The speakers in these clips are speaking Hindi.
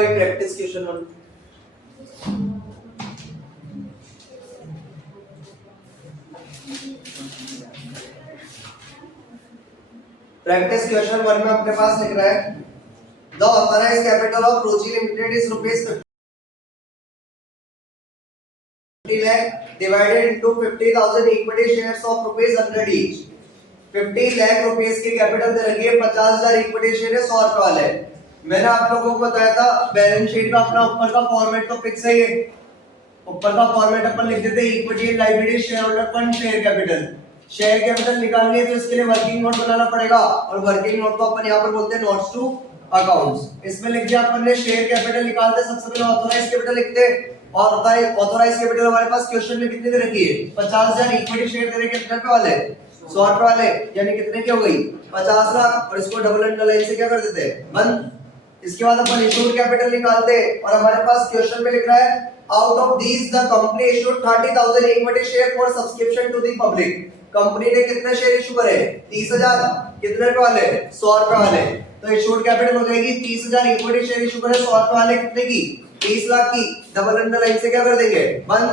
गई प्रैक्टिस क्वेश्चन 1। प्रैक्टिस क्वेश्चन 1 में अपने पास लिख रहा है द ऑथराइज्ड कैपिटल ऑफ रोजी limited is ₹50 lakh divided into 50,000 equity shares of ₹100 each। 50 lakh rupees की कैपिटल दे रखी है, 50,000 इक्विटी शेयर है 100 रुपए वाले। मैंने आप लोगों को बताया था बैलेंस शीट का अपना ऊपर का फॉर्मेट तो फिक्स है, ये ऊपर का फॉर्मेट अपन लिख देते हैं equity and liability share holder fund share capital. Share capital निकालनी है तो इसके लिए वर्किंग नोट बनाना पड़ेगा और वर्किंग नोट को अपन यहाँ पर बोलते हैं नोट्स टू अकाउंट्स। इसमें लिख दिया अपन ने शेयर कैपिटल निकालते सबसे पहले ऑथराइज्ड कैपिटल लिखते हैं और ऑथराइज्ड कैपिटल हमारे पास क्वेश्चन में कितने दे रखी है 50,000 इक्विटी शेयर दे रखे कितने रुपए वाले 100 रुपए वाले, यानी कितने की हो गई 50 लाख और इसको डबल अंडरलाइन से क्या कर देते हैं बंद। इसके बाद अपन इशूड कैपिटल निकालते हैं और हमारे पास क्वेश्चन में लिख रहा है out of these the company issued 30,000 equity share for subscription to the public. Company ने कितने शेयर इशू करे 30,000, कितने रुपए वाले 100 रुपए वाले, तो इशूड कैपिटल हो जाएगी 30,000 इक्विटी शेयर इशू करे 100 रुपए वाले कितने की 30 लाख की, डबल अंडरलाइन से क्या कर देंगे बंद।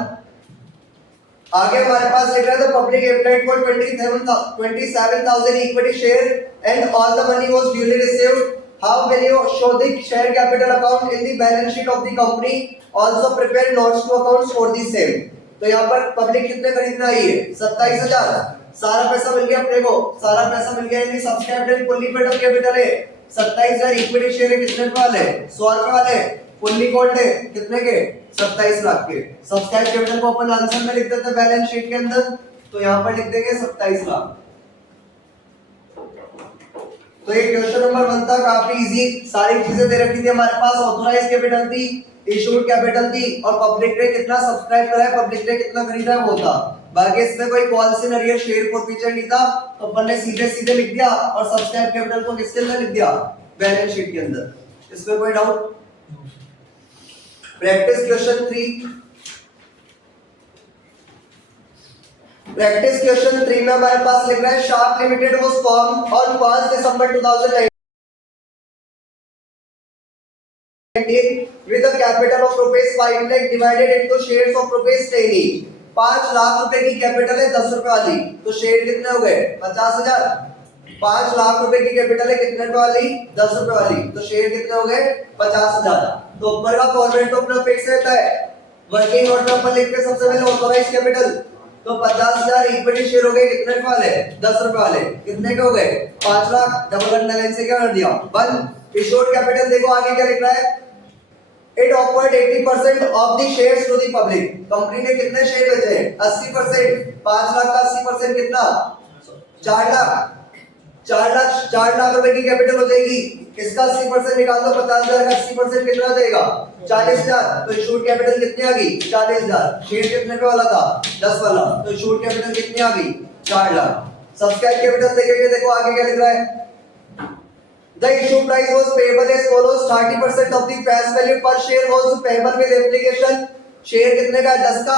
आगे हमारे पास लिख रहा है public applied for 27,000 equity share and all the money was duly received. How will you show the share capital account in the balance sheet of the company, also prepare notes to accounts for the same. तो यहाँ पर पब्लिक कितने खरीदना है 27,000, सारा पैसा मिल गया अपने को, सारा पैसा मिल गया यानी subscribed and fully paid up capital है 27,000 इक्विटी शेयर है कितने रुपए वाले 100 रुपए वाले, फुल्ली कोल्ड है कितने के 27 लाख के। सब्सक्राइब कैपिटल को अपन आंसर में लिख देते हैं बैलेंस शीट के अंदर, तो यहाँ पर लिख देंगे 27 लाख। तो ये क्वेश्चन नंबर 1 था, काफी इजी, सारी चीजें दे रखी थी हमारे पास, ऑथराइज्ड कैपिटल थी, इशूड कैपिटल थी और पब्लिक ने कितना सब्सक्राइब करा है, पब्लिक ने कितना खरीदा है वो था। बाकी इसमें कोई पॉलिसी नहीं है, शेयर फॉरफीचर नहीं था, तो अपन ने सीधे सीधे लिख दिया और सब्सक्राइब कैपिटल को किसके अंदर लिख दिया बैलेंस शीट के अंदर। इसमें कोई doubt? Practice question 3। Practice question 3 में हमारे पास लिख रहा है sharp limited was formed on 5 December 2019 with a capital of ₹5 lakh divided into shares of ₹10 each। 5 lakh रुपए की कैपिटल है 10 रुपए वाली, तो शेयर कितने हो गए 50,000। 5 लाख रुपए की कैपिटल है कितने रुपए वाली 10 रुपए वाली, तो शेयर कितने हो गए 50,000। तो ऊपर का फॉर्मेट तो अपना फिक्स रहता है, वर्किंग नोट में अपन लिखते हैं सबसे पहले ऑथराइज्ड कैपिटल, तो 50,000 इक्विटी शेयर हो गए कितने रुपए वाले 10 रुपए वाले, कितने के हो गए 5 लाख, डबल अंडरलाइन से क्या कर दिया बंद। इशूड कैपिटल देखो आगे क्या लिख रहा है, it offered 80% of the shares to the public. Company ने कितने शेयर बेचे 80%, 5 लाख का 80% कितना 4 लाख, 4 लाख रुपए की कैपिटल हो जाएगी, इसका 80% निकाल दो, 50,000 का 80% कितना हो जाएगा 40,000, तो इशूड कैपिटल कितनी आ गई 40,000। शेयर कितने पे वाला था 10 वाला, तो इशूड कैपिटल कितनी आ गई 4 लाख। सब्सक्राइब कैपिटल देखेंगे, देखो आगे क्या लिख रहा है, the issue price was payable as follows, 30% of the face value per share was payable with application। Share कितने का 10 का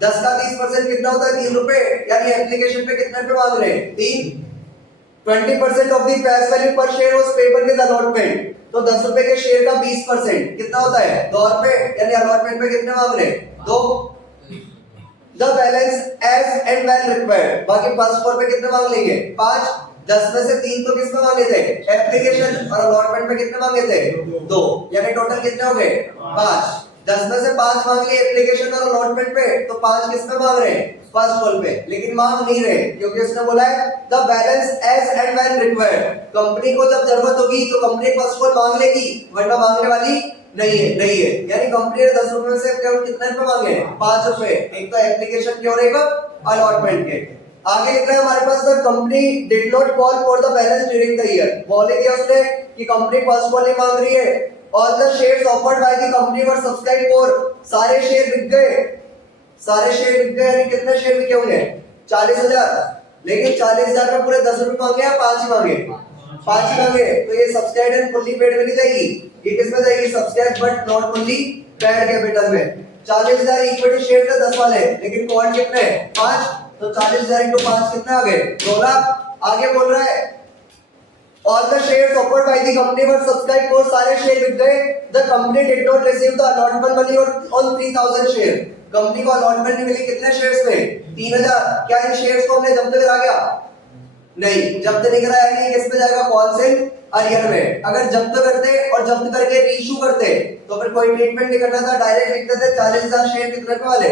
30% कितना होता है 3 रुपए, यानी एप्लीकेशन पे कितने रुपए मांग रहे हैं 3। 20% of the face value per share was payable with allotment, तो 10 रुपए के शेयर का 20% कितना होता है 2 रुपए, यानी अलॉटमेंट पे कितने मांग रहे हैं 2। the balance as and when required, बाकी फर्स्ट फ्लोर पे कितने मांग लेंगे 5। 10 में से 3 तो किसमें मांगे थे एप्लीकेशन और अलॉटमेंट में कितने मांगे थे 2, यानी टोटल कितने हो गए 5। 10 में से 5 मांग लिए एप्लीकेशन और अलॉटमेंट पे, तो 5 किसमें मांग रहे हैं फर्स्ट कॉल पे, लेकिन मांग नहीं रहे क्योंकि उसने बोला है the balance as and when required. Company को जब जरूरत होगी तो कंपनी फर्स्ट कॉल मांग लेगी, वरना मांगने वाली नहीं है। यानी कंपनी ने 10 रुपए में से केवल कितने रुपए मांगे 5 रुपए, एक तो एप्लीकेशन के और एक अलॉटमेंट के। आगे लिख रहा है हमारे पास the company did not call for the balance during the year. बोले दिया उसने कि कंपनी फर्स्ट कॉल नहीं मांग रही है, all the shares offered by the company were subscribe for, सारे शेयर बिक गए, सारे शेयर बिक गए, यानी कितने शेयर बिके होंगे 40,000, लेकिन 40,000 में पूरे 10 रुपए मांगे या 5 ही मांगे 5 ही मांगे, तो ये सब्सक्राइब एंड फुल्ली पेड में नहीं जाएगी, ये किसमें जाएगी subscribe but not fully paid capital में। 40,000 इक्विटी शेयर थे 10 वाले, लेकिन कॉल कितने 5, तो 40,000 into 5 कितने आ गए 2 लाख। आगे बोल रहा है All the shares offered by the company were subscribed for, सारे शेयर बिक गए. The company did not receive the allotment money on 3000 share. Company को अलॉटमेंट नहीं मिली कितने शेयर्स में? 3000. क्या इन शेयर्स को हमने जब्त करा गया? नहीं, जब्त नहीं कराया. नहीं, किस पे जाएगा? कॉल्स इन अरियर में. अगर जब्त करते और जब्त करके रीइश्यू करते तो फिर कोई ट्रीटमेंट नहीं करना था, डायरेक्ट लिखते थे 40000 शेयर कितने पे वाले?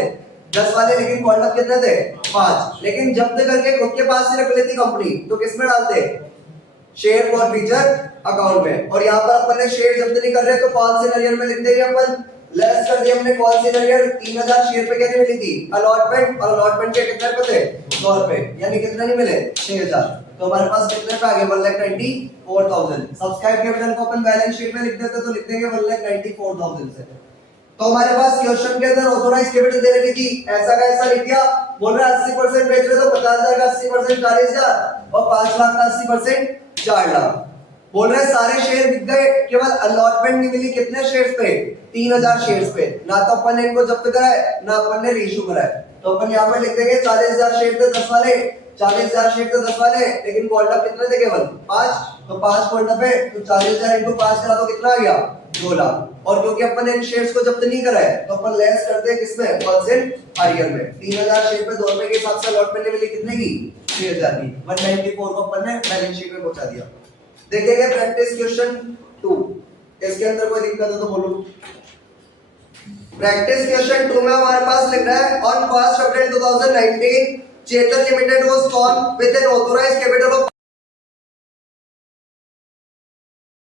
10 वाले. लेकिन क्वांटम कितने थे? 5. लेकिन जब्त करके खुद के पास ही रख लेती कंपनी तो किस में डालते? शेयर फॉरफीचर अकाउंट में. और यहाँ पर अपन ने शेयर जब्त नहीं कर रहे तो कॉल्स इन अरियर में लिख देंगे अपन. लेस कर दिया हमने कॉल्स इन अरियर. 3000 शेयर पे कितने मिली थी? अलॉटमेंट. और अलॉटमेंट के कितने पे थे? 100 रुपए. यानी कितने नहीं मिले? 6000. तो हमारे पास कितने पे आ गए? 1,94,000. सब्सक्राइब कैपिटल को अपन बैलेंस शीट में लिख देते तो लिख देंगे 1,94,000 से. तो हमारे पास क्वेश्चन के अंदर ऑथोराइज कैपिटल दे रखी थी, ऐसा का ऐसा लिख दिया. बोल रहा है 80% बेच रहे तो 50,000 का 80% 40,000 और 5 लाख का 80% 4 लाख. बोल रहे सारे शेयर बिक गए, केवल अलॉटमेंट नहीं मिली कितने शेयर्स पे? 3000 शेयर्स पे. ना तो अपन ने इनको जब्त कराए ना अपन ने रीइश्यू कराए. तो अपन यहाँ पे लिख देंगे 40,000 शेयर थे 10 वाले. 40,000 शेयर थे 10 वाले. लेकिन क्वांटम कितने थे? केवल 5. तो 5 क्वांटम पे तो 40,000 इंटू 5 करा तो कितना आ गया? 2 लाख. और क्योंकि अपन ने इन शेयर्स को जब्त नहीं कराए तो अपन लेस करते हैं किसमें? कॉल्स इन अरियर में. 3000 शेयर पे 2 रुपए के हिसाब से अलॉटमेंट मिली कितने की? 6000 की. 194 को अपन ने बैलेंस शीट में पहुंचा दिया. देखेंगे प्रैक्टिस क्वेश्चन 2. इसके अंदर कोई दिक्कत है तो बोलो. प्रैक्टिस क्वेश्चन 2 में हमारे पास लिख रहा है on 1st April 2019 Chetan limited was form with N authorised capital of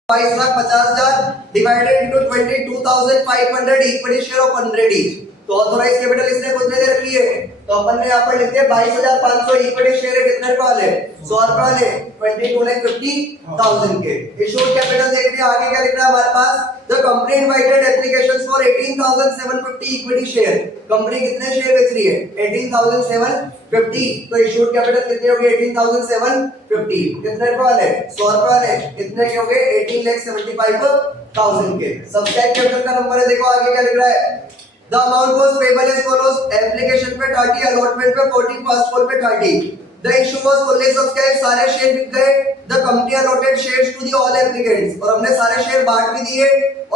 22,50,000 divided into 22,500 equity share of 100 each. तो ऑथराइज्ड कैपिटल इसने खुद ने दे रखी है तो अपन ने यहाँ पर लिख दिया 22,500 इक्विटी शेयर है कितने रुपए वाले? 100 रुपए वाले. 22,50,000 के. इशूड कैपिटल देख लिया. आगे क्या लिख रहा है हमारे पास? The company invited applications for 18,750 equity share. Company कितने शेयर बेच रही है? 18,750. तो इशूड कैपिटल कितनी होगी? 18,750. कितने रुपए वाले? 100 रुपए वाले. कितने के होंगे? 18,75,000 के. सब्सक्राइब कैपिटल का नंबर है. देखो आगे क्या लिख रहा है? The amount was payable as follows. Application पे 30, allotment पे 40, first call पे 30. The issue was fully subscribed. सारे शेयर बिक गए. The company allotted shares to the all applicants. और हमने सारे शेयर बांट भी दिए.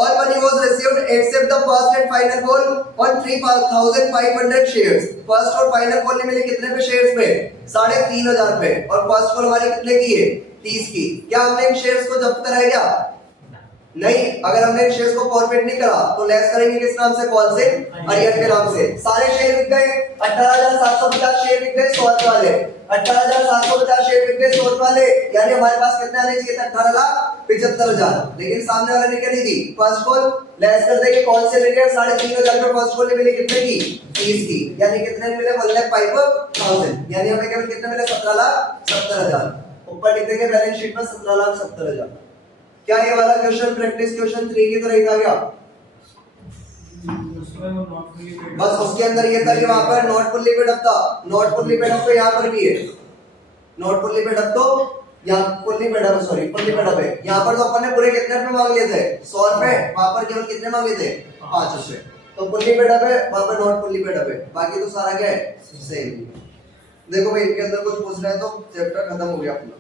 All money was received except the first and final call on 3,500 shares. First और final call ने मिले कितने पे शेयर्स पे? 3,500 पे. और first call हमारी कितने की है? 30 की. क्या हमने इन शेयर्स को जब्त कराया क्या? नहीं. अगर हमने इन शेयर्स को फॉरफिट नहीं करा तो लेस करेंगे किस नाम से? कॉल से अरियर के नाम से. सारे शेयर बिक गए. 18,750 शेयर बिक गए 100 वाले. 18,750 शेयर बिक गए 100 वाले. यानी हमारे पास कितने आने चाहिए थे? 18,75,000. लेकिन सामने वाले ने क्या दी थी? First call. लेस कर देंगे कॉल से लेकर 3,500 पे फर्स्ट कॉल ने मिले कितने की? 30 की. यानी कितने मिले? 1,05,000. यानी हमें केवल कितने मिले? 17,70,000. ऊपर लिख देंगे बैलेंस शीट में 17,70,000. क्या ये वाला क्वेश्चन प्रैक्टिस क्वेश्चन 3 की तरह ही था क्या? बस उसके अंदर ये था कि वहां पर नॉट फुल्ली पेड अप था. नॉट फुल्ली पेड अप तो यहाँ पर भी है. नॉट फुल्ली पेड अप तो यहाँ fully paid up, sorry fully paid up है. यहाँ पर तो अपन ने पूरे कितने रुपए मांग लिए थे? 100 रुपए. वहां पर केवल कितने मांगे थे? 5 रुपए. तो फुल्ली पेड अप है, वहां पर नॉट फुल्ली पेड अप है. बाकी तो सारा क्या है? सेम. देखो भाई इनके अंदर कुछ पूछना है तो चैप्टर खत्म हो गया अपना.